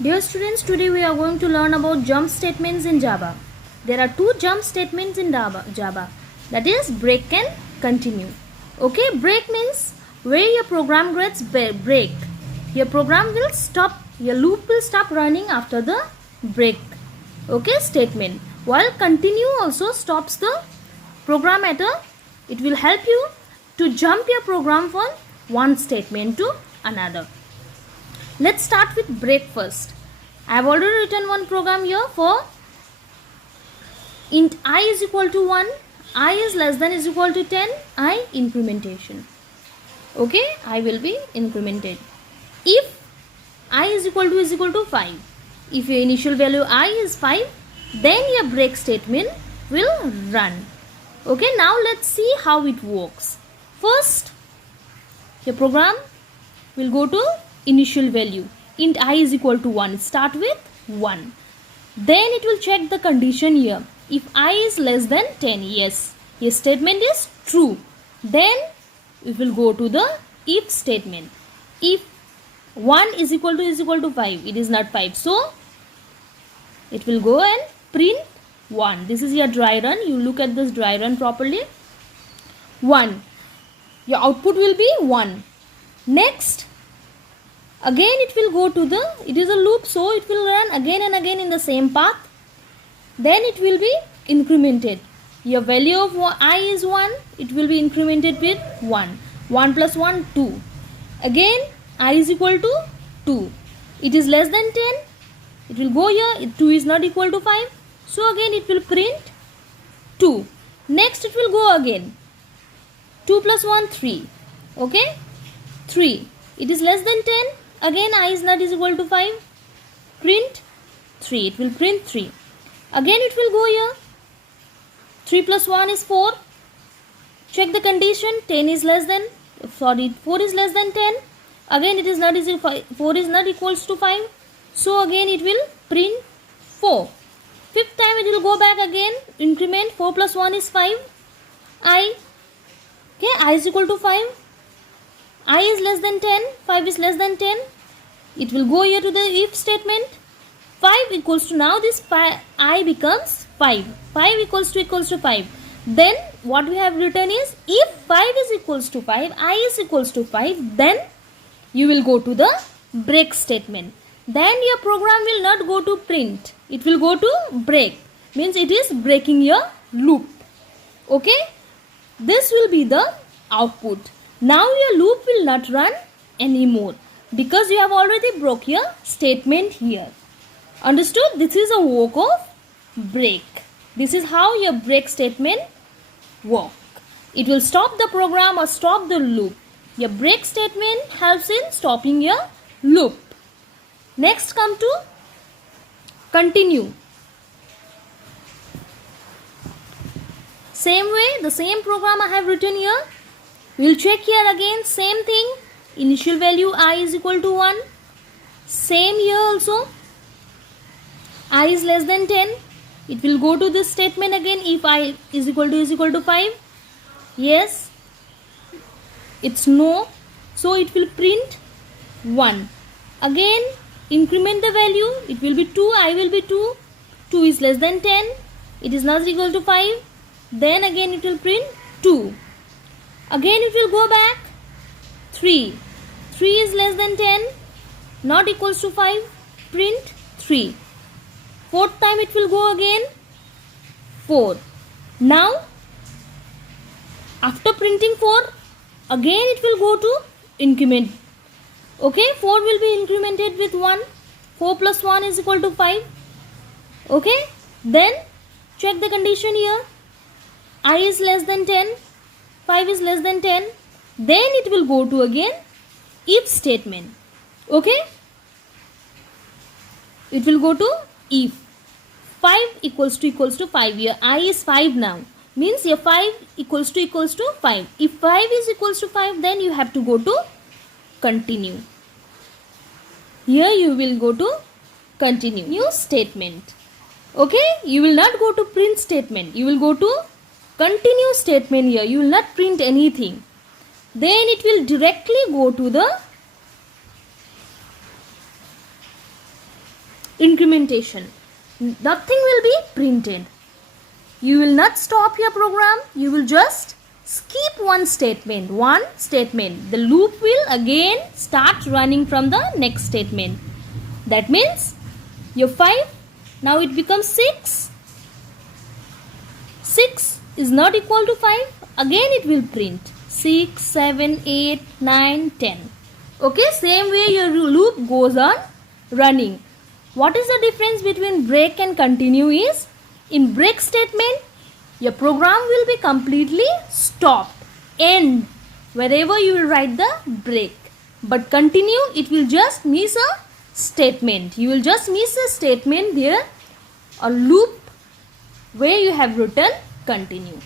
Dear students, today we are going to learn about jump statements in Java. There are two jump statements in Java, that is break and continue. Okay, break means where your program gets break. Your program will stop, your loop will stop running after the break. Okay, statement. While continue also stops the program it will help you to jump your program from one statement to another. Let's start with break first. I have already written one program here for int I is equal to 1, I is less than is equal to 10, I incrementation. Okay, I will be incremented. If I is equal to 5, if your initial value I is 5, then your break statement will run. Okay, now let's see how it works. First, your program will go to initial value. Int I is equal to 1. Start with 1. Then it will check the condition here. If I is less than 10, yes, your statement is true. Then it will go to the if statement. If 1 is equal to 5, it is not 5. So it will go and print 1. This is your dry run. You look at this dry run properly. 1. Your output will be 1. Next, again it will go to the, it is a loop, so it will run again and again in the same path. Then it will be incremented. Your value of I is 1, it will be incremented with 1. 1 plus 1, 2. Again I is equal to 2. It is less than 10. It will go here, 2 is not equal to 5. So again it will print 2. Next it will go again. 2 plus 1, 3. Okay? 3. It is less than 10. Again I is not is equal to 5. Print 3. It will print 3. Again it will go here. 3 plus 1 is 4. Check the condition. 10 is less than, 4 is less than 10. Again it is not is 4 is not equals to 5. So again it will print 4. Fifth time it will go back again. Increment 4 plus 1 is 5. I. Okay, I is equal to 5. I is less than 10. 5 is less than 10. It will go here to the if statement. 5 equals to, now this I becomes 5. 5 equals to 5. Then what we have written is, if 5 is equals to 5, I is equals to 5, then you will go to the break statement. Then your program will not go to print. It will go to break. Means it is breaking your loop. Okay. This will be the output. Now your loop will not run anymore because you have already broke your statement here. Understood? This is a work of break. This is how your break statement works. It will stop the program or stop the loop. Your break statement helps in stopping your loop. Next come to continue. Same way, the same program I have written here. We will check here again, same thing. Initial value I is equal to 1. Same here also. I is less than 10. It will go to this statement again. If I is equal to 5. Yes. It's no. So it will print 1. Again increment the value. It will be 2. I will be 2. 2 is less than 10. It is not equal to 5. Then again it will print 2. Again it will go back. 3. 3 is less than 10. Not equals to 5. Print 3. Fourth time it will go again. 4. Now after printing 4, again it will go to increment. Okay, 4 will be incremented with 1. 4 plus 1 is equal to 5. Okay, then check the condition here. I is less than 10. 5 is less than 10. Then it will go to again if statement. Okay, it will go to if 5 equals to 5 here. I is 5 now. Means your 5 equals to 5. If 5 is equals to 5, then you have to go to continue. Here you will go to continue. New statement. Okay, you will not go to print statement. You will go to continue statement here. You will not print anything. Then it will directly go to the incrementation. Nothing will be printed. You will not stop your program. You will just skip one statement. The loop will again start running from the next statement. That means your 5, now it becomes 6. 6 is not equal to 5. Again it will print 6, 7, 8, 9, 10. Okay, same way your loop goes on running. What is the difference between break and continue is, in break statement, your program will be completely stopped, end, wherever you will write the break. But continue, it will just miss a statement. You will just miss a statement there, a loop where you have written continue.